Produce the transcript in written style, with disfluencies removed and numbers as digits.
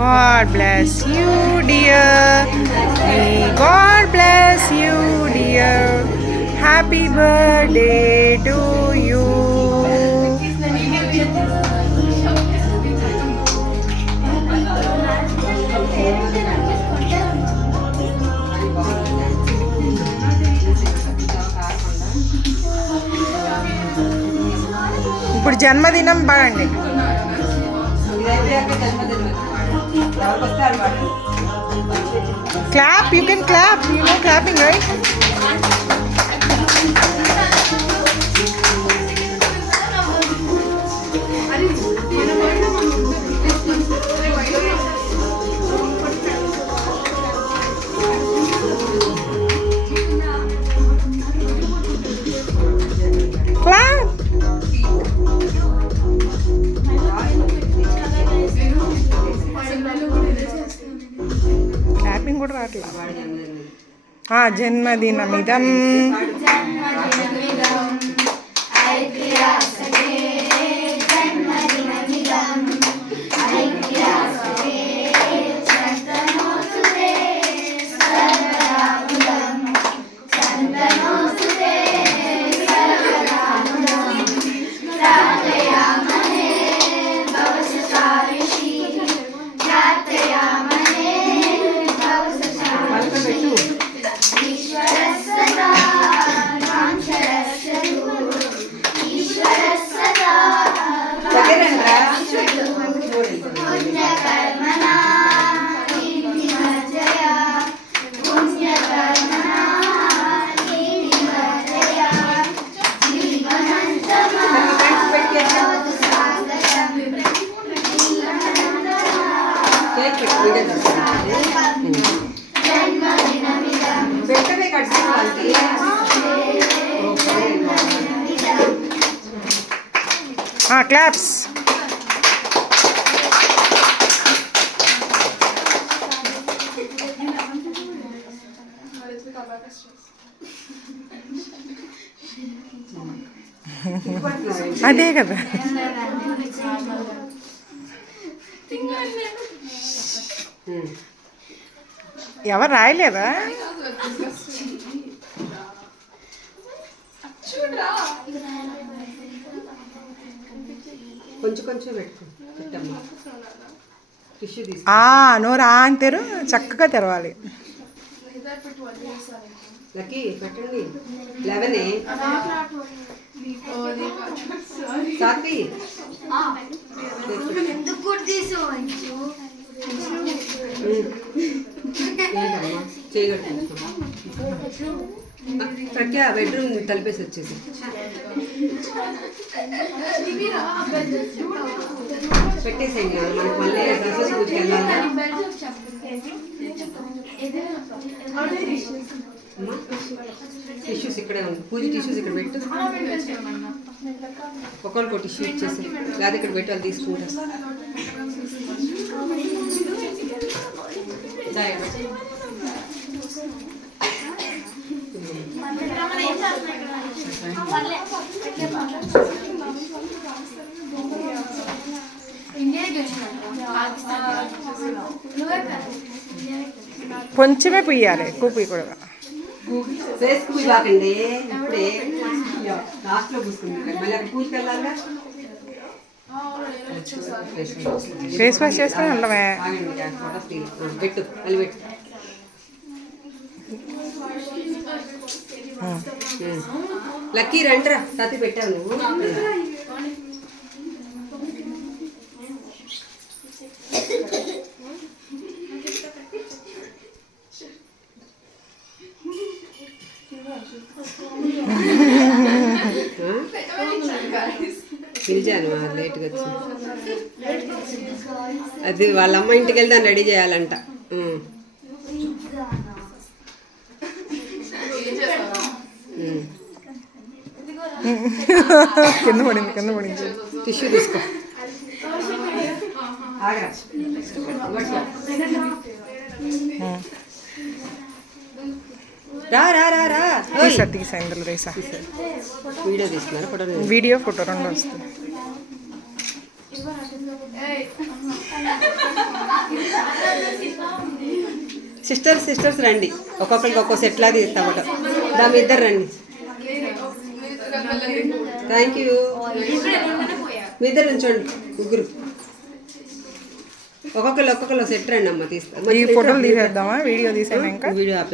God bless you, dear. May God bless you, dear. Happy birthday to you. ఇప్పుడు జన్మదినం పాడండి. Clap, you can clap. You know clapping, right? Clap. Clapping కూడా రావట్లా. జన్మదినమిదం claps. అదే కదా. ఎవరు రాయలేదా? కొంచెం కొంచెం పెట్టుకో. నోరు అని తెరు, చక్కగా తెరవాలి. లక్కీ పెట్టండి. 11 సాత్వి చేయగట్టు. ప్రఖ్యా బెడ్రూమ్ తలిపేసి వచ్చేసి పెట్టేసేయండి. మనకు మళ్ళీ డ్రెస్సెస్ పూజకి వెళ్ళాలి. టిష్యూస్ ఇక్కడే ఉంది. పూజ టిష్యూస్ ఇక్కడ పెట్టు. ఒకరికి ఒక టిష్యూ ఇచ్చేసి లేదా ఇక్కడ పెట్టి వాళ్ళు తీసుకుంటారు. కొంచెమే పుయ్యాలి, ఎక్కువ పుయ్యకూడదు. వేసుకుని కాకండి. ఇప్పుడే లాస్ట్లో పూసుకుంటారు. మళ్ళీ అక్కడ పూజకి వెళ్ళాలిగా. ఫేస్ వాష్ చేసుకుని ఉండమే. పెట్టు మళ్ళీ పెట్టు. లక్కీ రండిరా. తత్తి పెట్టావు నువ్వు. పిలిచాను లేట్గా వచ్చి. అది వాళ్ళ అమ్మ ఇంటికి వెళ్ళి దాన్ని రెడీ చేయాలంట. కింద పడింది. టిష్యూ తీసుకో. రా రా రా రా. తీసా ఇందులో తీసా. వీడియో తీస్తున్నారు. వీడియో ఫోటో రెండు వస్తుంది. సిస్టర్స్ రండి, ఒక్కొక్కరికి ఒక్కో సెట్ లాగా తీస్తా ఫోటో. మీ ఇద్దరు రండి. Thank you. మీ ఇద్దరు ఉంచండి, ముగ్గురు ఒక్కొక్కరు సెట్ రండి అమ్మ తీస్తా. ఈ ఫోటోలు తీసేద్దామా? వీడియో తీసాను ఇంకా వీడియో ఆపేసి